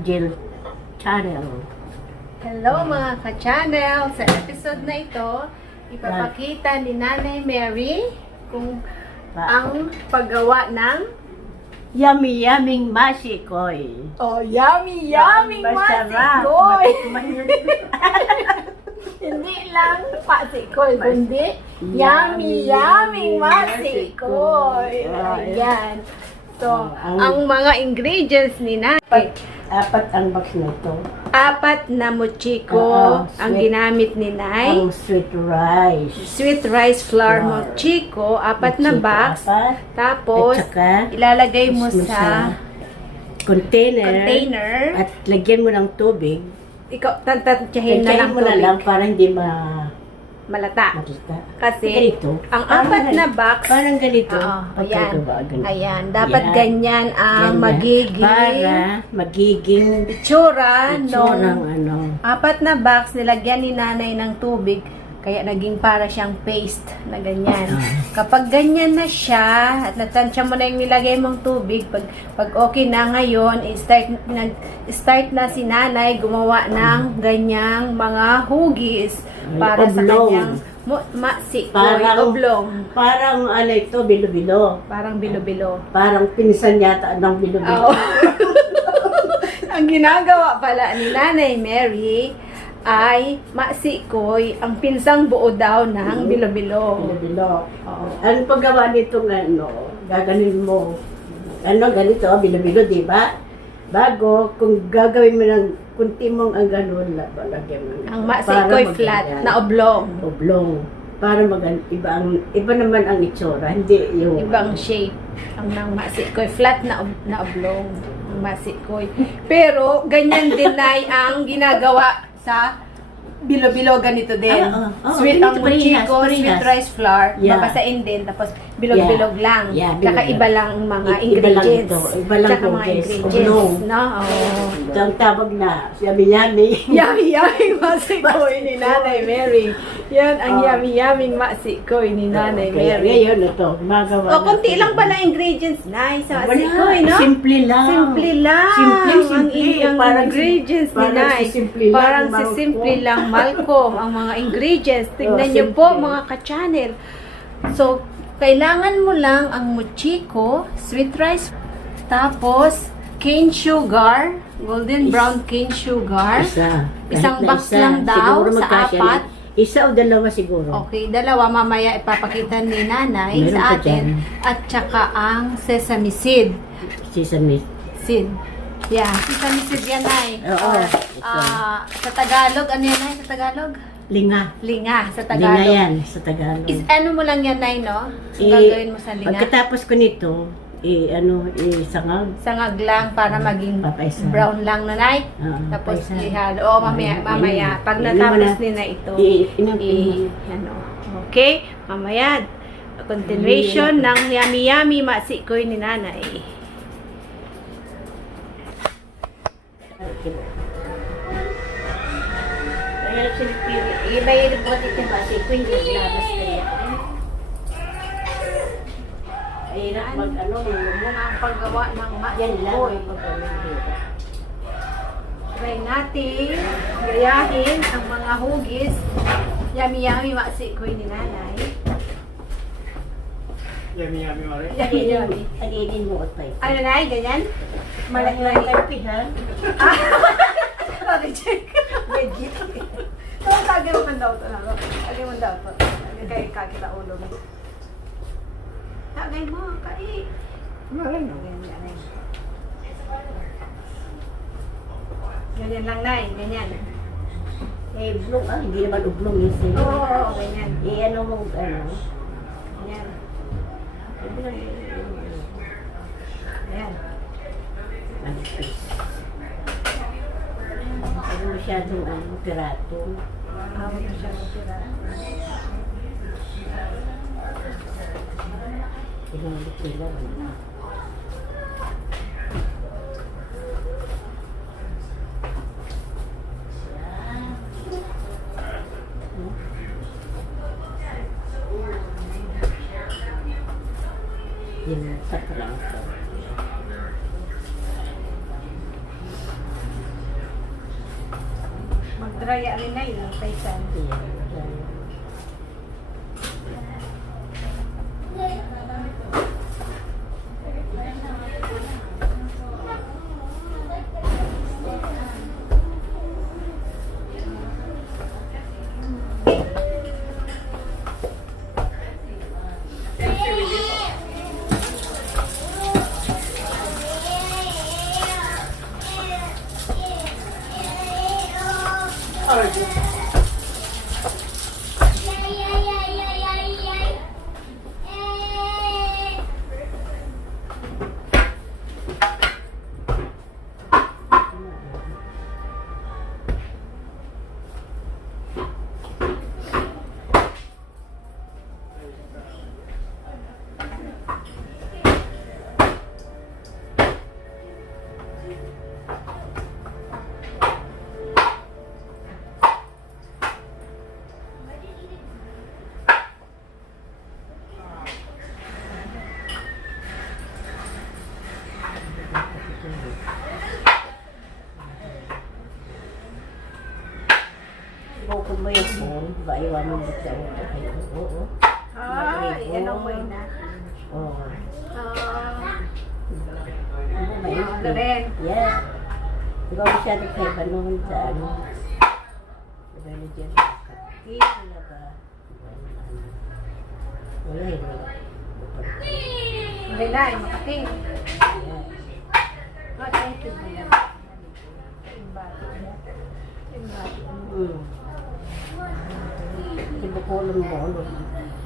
Jill Channel. Hello mga ka-channel! Sa episode na ito, ipapakita ni Nanay Mary kung ang paggawa ng Yummy masikoy. oh, yummy Masarap. masikoy! Matikman yun. Hindi lang pasikoy, kundi yummy masikoy! Ayan. So, ang mga ingredients ni Nanay, Apat ang box na ito. 4 na muchiko Oo, ang sweet. ginamit ni Nay. Ang sweet rice. Sweet rice flour mochiko, 4 na Mochiko, box. apat. Tapos, At saka, ilalagay mo sa container. At lagyan mo ng tubig. ikaw, tantantyahin na Lagyan lang mo na tubig. lang para hindi Malata. makita. Kasi, Ganito. ang Parang 4 na box, Parang ganito. Oo, ayan. Pagkagawa, ganito. Ayan, dapat Yan. ganyan ang Ganyan. magiging Para magiging itsura itsurang nung ano. 4 na box, nilagyan ni Nanay ng tubig, kaya naging para siyang paste na ganyan. Kapag ganyan na siya, at natansya mo na yung nilagay mong tubig, pag okay na ngayon, start na si Nanay gumawa ng ganyang mga hugis para sa Oblong. kanyang masikoy, Parang- oblong. Parang ano ito, bilo-bilo. Parang bilo-bilo. Parang pinsan yata ng bilo-bilo. Oo. Ang ginagawa pala ni Nanay Mary ay masikoy, ang pinsang buo daw ng bilo-bilo. Bilo-bilo. Oo. Ang paggawa nito ano, gaganin mo. Ano, ganito, bilo-bilo, di ba? Bago, kung gagawin mo ng kunti mong ang ganun, lagyan mo. Ang masikoy flat na oblong. Oblong. Para iba naman ang itsura, hindi yung Ibang shape. Ang ng masikoy flat na oblong. Ang masikoy. Pero, ganyan din ay ang ginagawa sa bilo-bilo, ganito din. Sweet ang ganito, parehas, muchiko, sweet parehas. rice flour, Yeah. babasain din, tapos bilog-bilog lang. Yeah, bilog Kakaiba lang. lang ang mga Iba lang ingredients. ito. Iba lang Tsaka mga hugis. ingredients. Oblong. No? Oh. Ito ang tawag na yummy. Yummy masikoy ni Nanay Mary. Yan ang yummy masikoy ni Nanay Kaya Mary. ngayon ito, magawa. O, konti lang pala ingredients na sa Wala, masikoy, no? simple lang. Simple lang. Simple. Ang Parang ingredients ni parang Nay. simple lang, Parang si Malcolm. simple lang, Malcolm. Ang mga ingredients. Tignan Oh, niyo po, simple. mga ka-channel. So, kailangan mo lang ang muchiko, sweet rice, tapos cane sugar, golden brown cane sugar. Isang Kahit na box lang daw Siguro sa magkasya 4. Isa o dalawa siguro. Okay, dalawa mamaya ipapakita ni Nanay Meron sa pa atin. dyan. At saka ang sesame seed. Sesame. Seed. Yeah, sesame seed yan, Nay. Oo, Or, ito. sa Tagalog, ano yan, Nay? Sa Tagalog? Linga. Linga, sa Linga Tagalog. yan sa Tagalog. Ano mo lang yan, Nay, no? Gagawin mo sa linga. Pagkatapos ko nito, sangag. Sangag lang para maging Papaisa. brown lang na, Nay. Tapos papaisa. ihalo. O, mamaya. Pag natapos nila ito, ano. Okay? Mamaya, continuation ng yummy masikoy ni Nanay. Iba yung report ito kasi kung hindi labas na yan. Hirap mag-ano. Yan ang paggawa ng Yan lang masikoy. ang paggawa dito. Try natin gayahin ang mga hugis. Yummy masikoy ni Nanay. Yummy, Mare. Yummy. Tagilin mo ito. Ano, Nay? Ganyan? Malaki ha? Okay, check. Legit. So, tagay mo daw ito. Tagay mo daw ito. Tagay kayo kakita ulo mo. Tagay mo, kai. Ganyan. Ganyan lang, Nay. Ganyan. Ublong hindi naman ublong yun sila. Oo, ganyan. Ano mo, Ganyan. Ayan. Ano masyadong pirato. Hawak na siya ng tira. Pinamalik nila. Yung patrang ko. raya rin na yun, kaysan. Kung may phone, ba iwan mo dito? Oo. Ay, anong may na? Oo. May na rin. Yeah. Ikaw masyado kayo ba noon sa ano? Diba na dyan? Wala ba? Wala yun. Hindi na, yung makating. Yeah. Thank you. Sinukulong mo, ano?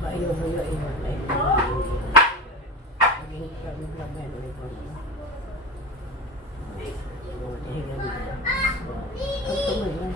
Bayo mo yung iwan na yun. Maging kami naman yung iwan mo. Dahilan mo. Ito mo yun.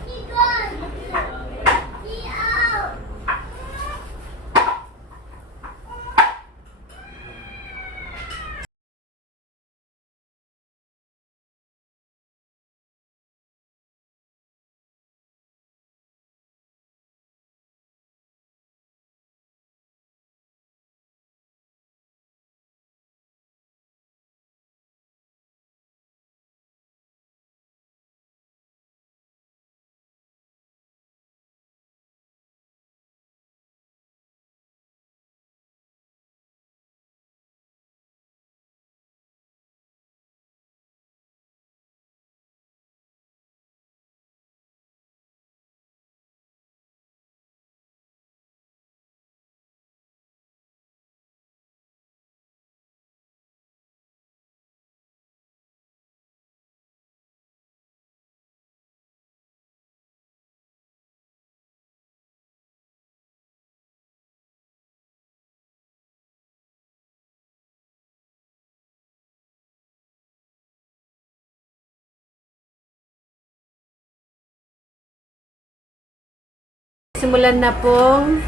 Simulan na pong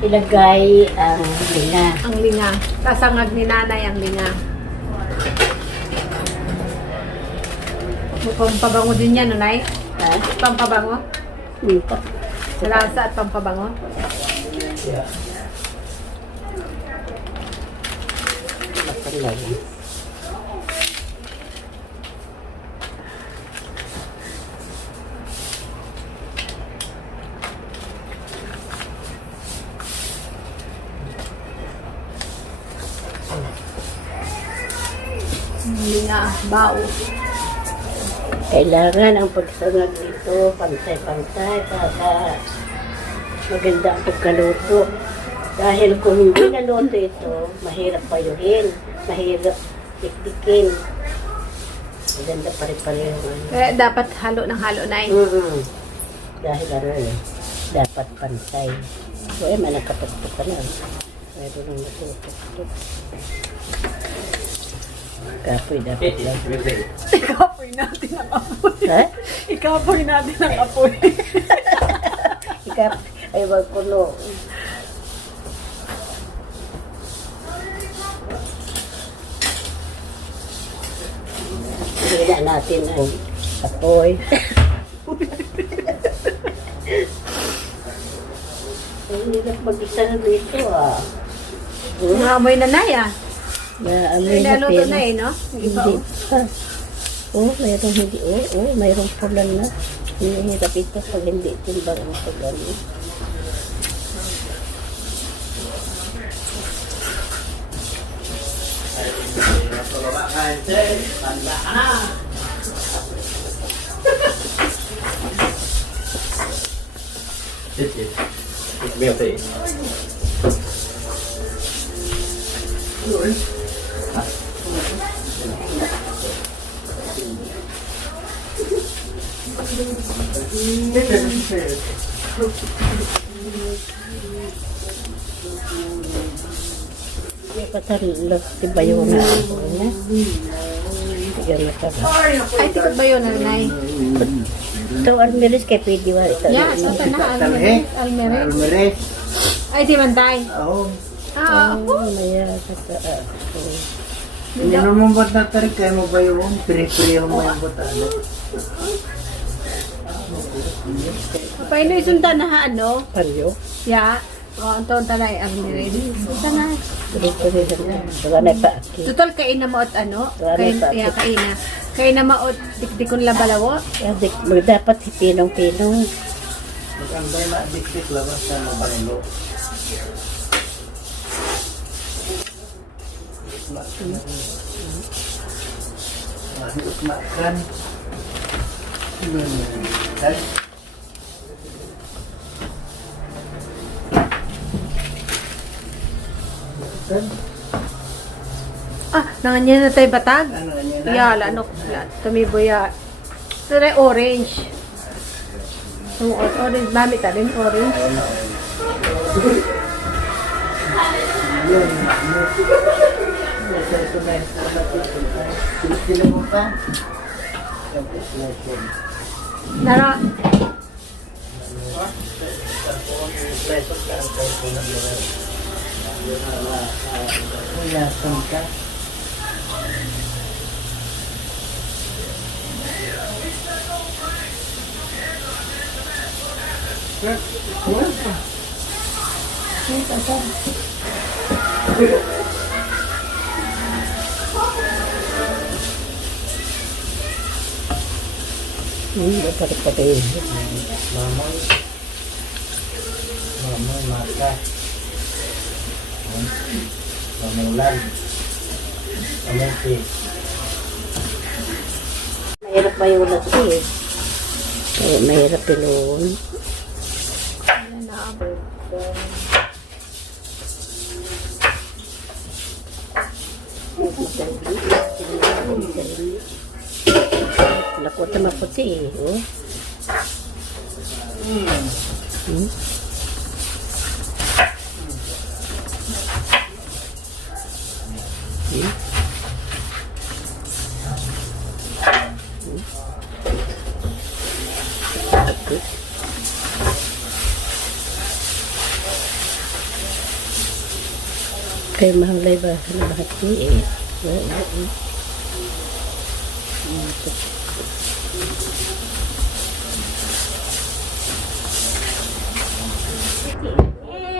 Ilagay ang linga. ang linga. Kasangag ni nanay ang linga. Pampabango din yan, no, Nay? Ha? Pampabango? Ito. Lasa at pampabango? Patalagay. Linga, bao. Kailangan ang pagsangag nito pantay-pantay para maganda ang pagkaluto. Dahil kung hindi naluto ito, mahirap payuhin, mahirap tiktikin. Maganda pare-pareho. Kaya dapat halo ng halo, Nay. Dahil ano eh, dapat pantay. So eh, manakapatok ka lang. Mayroon nang natutok. Kapoy dapat lang. Ikapoy natin ang apoy. Ha? Ikapoy natin ang apoy. Ay, wag kulo. Hila natin ang apoy. Ay, hirap mag-isa na dito ah. Amoy na, Nay, ah. Amoy na Naluto pera. na eh, no? Yung iba, Hindi oh. pa. Oh, mayroong hindi. Oh, mayroong pulan na. Hinihirap ito pag hindi timbang ang pag-ano. Patalo, diba yun na ako na? Bigyan na ka ba? Ay, tikot ba yun, nanay? Ito, almeris kay pwede ba? Ito, Yeah, sa na, Almeres. Almeres. Almeres. Ay, di man tayo. Oo. Ah, maya sa taas. Hindi naman ba't natarik kayo mo ba yung piri-piri mo yung butano? Kapag ino isunta na ano? Paryo? Ya. O, ang taon talay, Almeres. Sunta na. Pwede na. Baka na ipaaki. Tutal, kain na maot ano? Wala pa. Kain na. Kain na maot, dikdikon labalawo. Dapat pinong-pinong. Mag-anday na dik-dik labas na mabalilo. Mahirap makan. Dali. Ah, nanganyan na tayo batag? Ano ganyan na? Yala, ano, tumibo ya. Ito na orange. Yung orange, mami talin, orange. Nara, Dapat pati. Mamon. Mamon mata. Mamulan. Amonti. Mahirap mayulat eh. Kaya mahirap pinuun. Lakot na maputi eh. Oh. Kaya mahalay ba? Nabahati eh.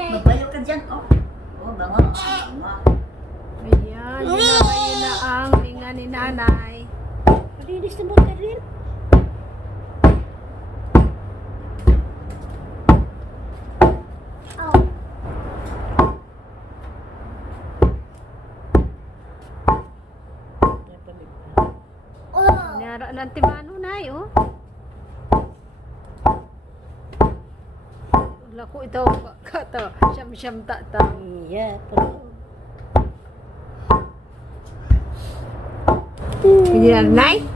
Mabayo ka dyan, oh. Oh, bango. Bango. ayan, yun na ang linga ni nanay. Malinis na mo ka rin. Nara lang timano na oh. Lako ito kata syam-syam tak ta. Iya, pero Yan nay.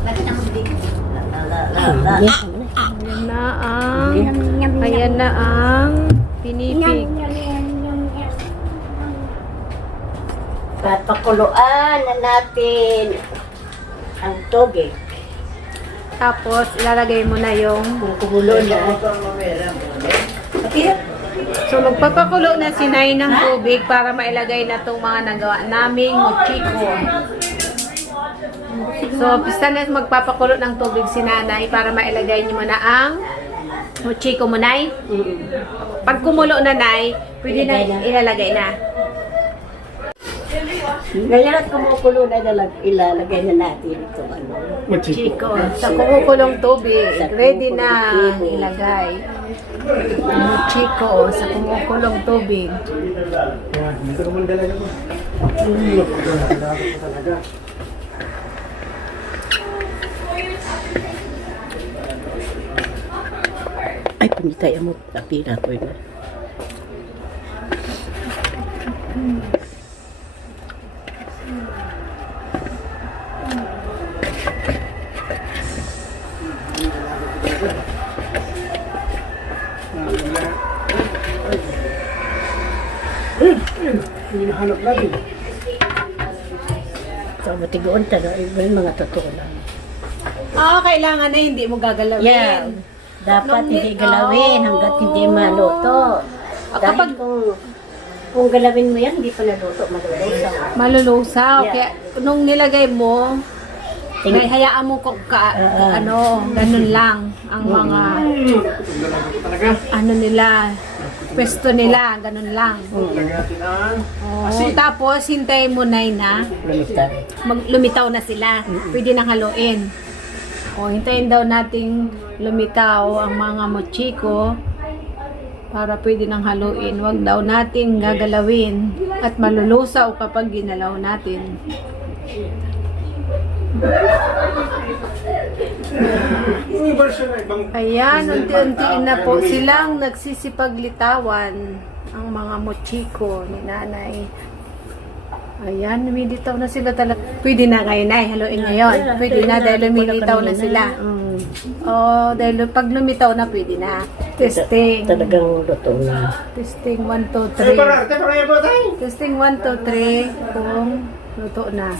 Bakit ang bibig? Ayan na ang pinipig. papakuluan na natin ang tubig. Tapos ilalagay mo na yung Kung kumulo na. so magpapakulo na si Nay ng tubig para mailagay na itong mga nagawa naming mochiko. So pista na magpapakulo ng tubig si Nanay para mailagay niyo muna ang mochiko mo, Nay. Pag kumulo na, Nay, pwede na ilalagay na. Ngayon at kumukulo na ilalagay na natin ito ano. Chico. Sa kumukulong tubig. Ready na ilagay. Chico sa kumukulong tubig. Dito naman dalaga mo. Ay, pumitay mo. Tapi na ko yun. Hinahanap natin. So, matigoon ta no? Yung mga totoo lang. Kailangan na hindi mo gagalawin. Yeah. Dapat hindi galawin hanggat hindi maluto. Kapag Kung galawin mo yan, hindi pa naluto, malulusaw. malulusaw, Yeah. kaya nung nilagay mo, hayaan mo kung ganun lang ang mga nila, pwesto nila, ganun lang. Lagatin ang Tapos hintayin mo na lumitaw na sila. Pwede nang haluin. Hintayin daw nating lumitaw ang mga mochiko para pwede nang haluin. Huwag daw nating gagalawin at malulusaw kapag ginalaw natin. yung version na ibang Ayan, unti-unti na po silang nagsisipaglitawan ang mga mochiko ni nanay. Ayan, lumilitaw na sila talaga. Pwede na kayo na, haluin ngayon. Pwede na dahil lumilitaw na sila. Dahil pag lumitaw na, pwede na. Testing. Talagang luto na. Testing 1, 2, 3. Temporary ba tayo? Testing 1, 2, 3. Kung luto na.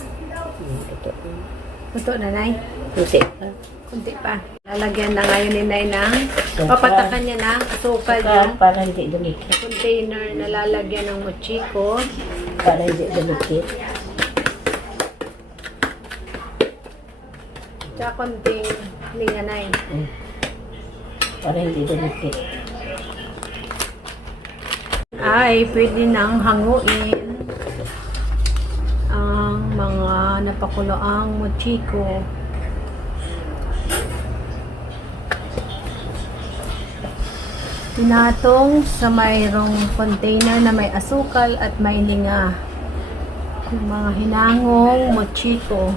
Luto na, Nay. Puti. Kunti pa. Lalagyan na ngayon ni Nay ng papatakan niya ng asukal yung Para hindi dumikit. container na lalagyan ng mochiko. Para hindi dumikit. Tsaka konting linganay. Para hindi dumikit. Ay, pwede nang hanguin ang mga napakuloang mochiko. Pinatong sa mayroong container na may asukal at may linga. Yung mga hinangong mochiko.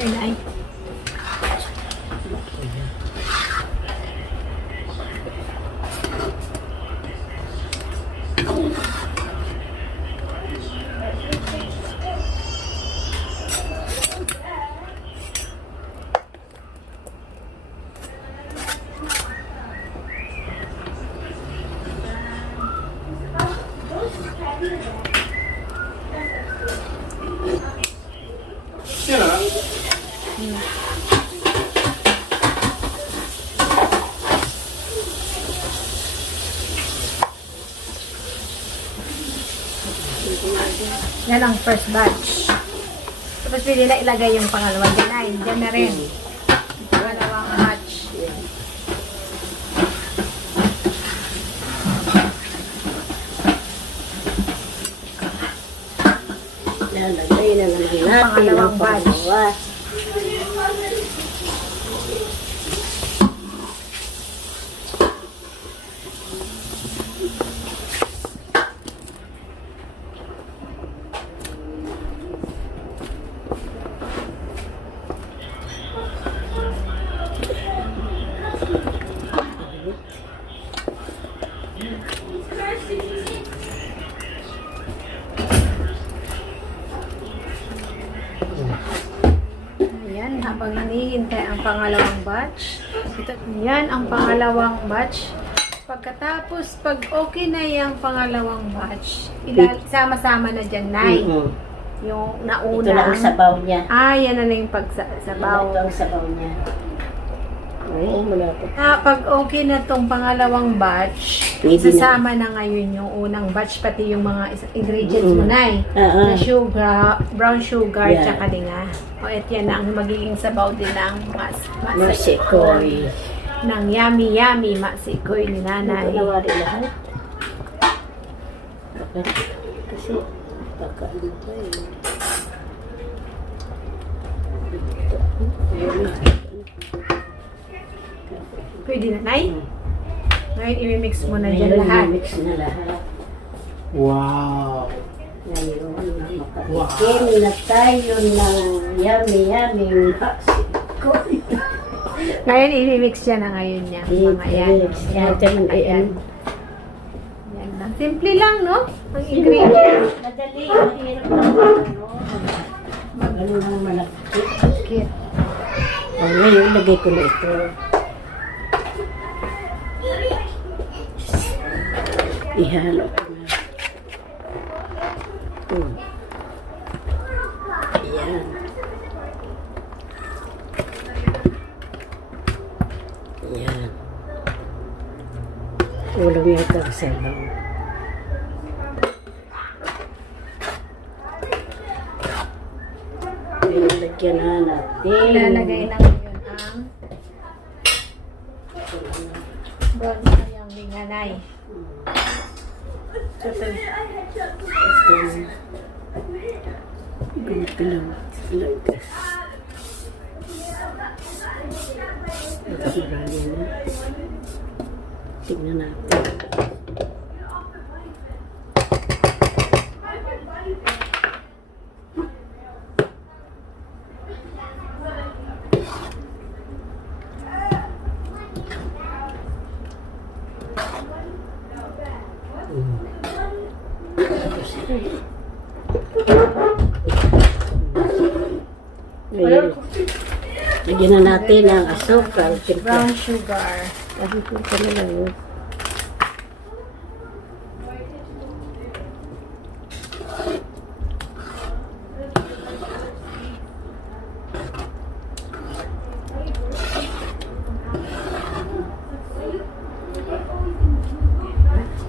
Ay. Yan ah. Yan ang first batch. Tapos pwede na ilagay yung pangalawa. Diyan na rin. Pangalawang batch. Lalagay na naman natin Pangalawang ang batch. pangalawa. Ayan, habang hinihintay ang pangalawang batch. Yan ang pangalawang batch. Pagkatapos, pag okay na yung pangalawang batch, sama-sama na dyan, Nay. Yung nauna. Ito na ang sabaw niya. Yan na yung pagsabaw. Ito ang sabaw niya. Oo, malapit. Pag okay na tong pangalawang batch, Pwede sasama na ngayon yung unang batch, pati yung mga ingredients mo na Ah, na sugar, brown sugar, Yeah. tsaka dinga. O, at yan na ang magiging sabaw din ng Masikoy. ng yummy masikoy ni nanay. Nawari lahat. Kasi, baka ano pa eh. Pwede na, nay? Ngayon, i-mix mo na dyan lahat. Mix na lahat. Wow! Ngayon, makatikim na tayo ng yummy masikoy. Ngayon, i-mix siya na ngayon niya. Mga yan. Yan, taman ayan. Yan lang. Simple lang, no? Ang ingredients. Madali, mahirap na ano. Magano ng malaki. Cute. O, ngayon, lagay ko na ito. Ihalo ko na. Ayan. Ayan. Ulam yung karselo. Lagyan na natin. Ilalagay na ngayon ang brown sayang ni nanay. Ganito lang. Lagas. Nakamarami na. Tingnan natin. Ngayon, lagyan na natin ang asukal. Brown sugar. Dito ka na lang.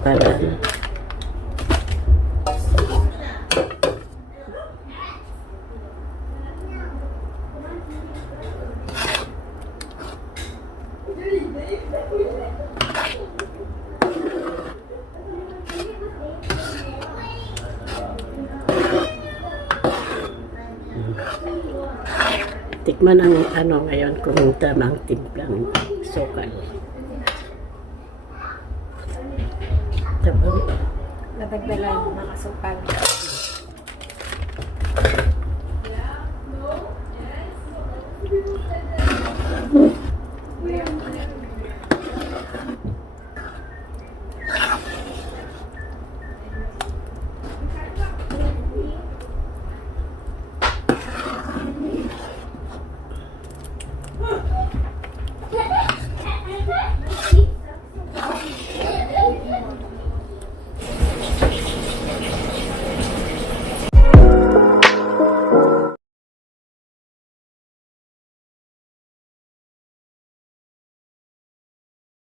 Para tikman ang ano ngayon kung tamang timplang sukal. Tapos, Natagdagan ng asukal.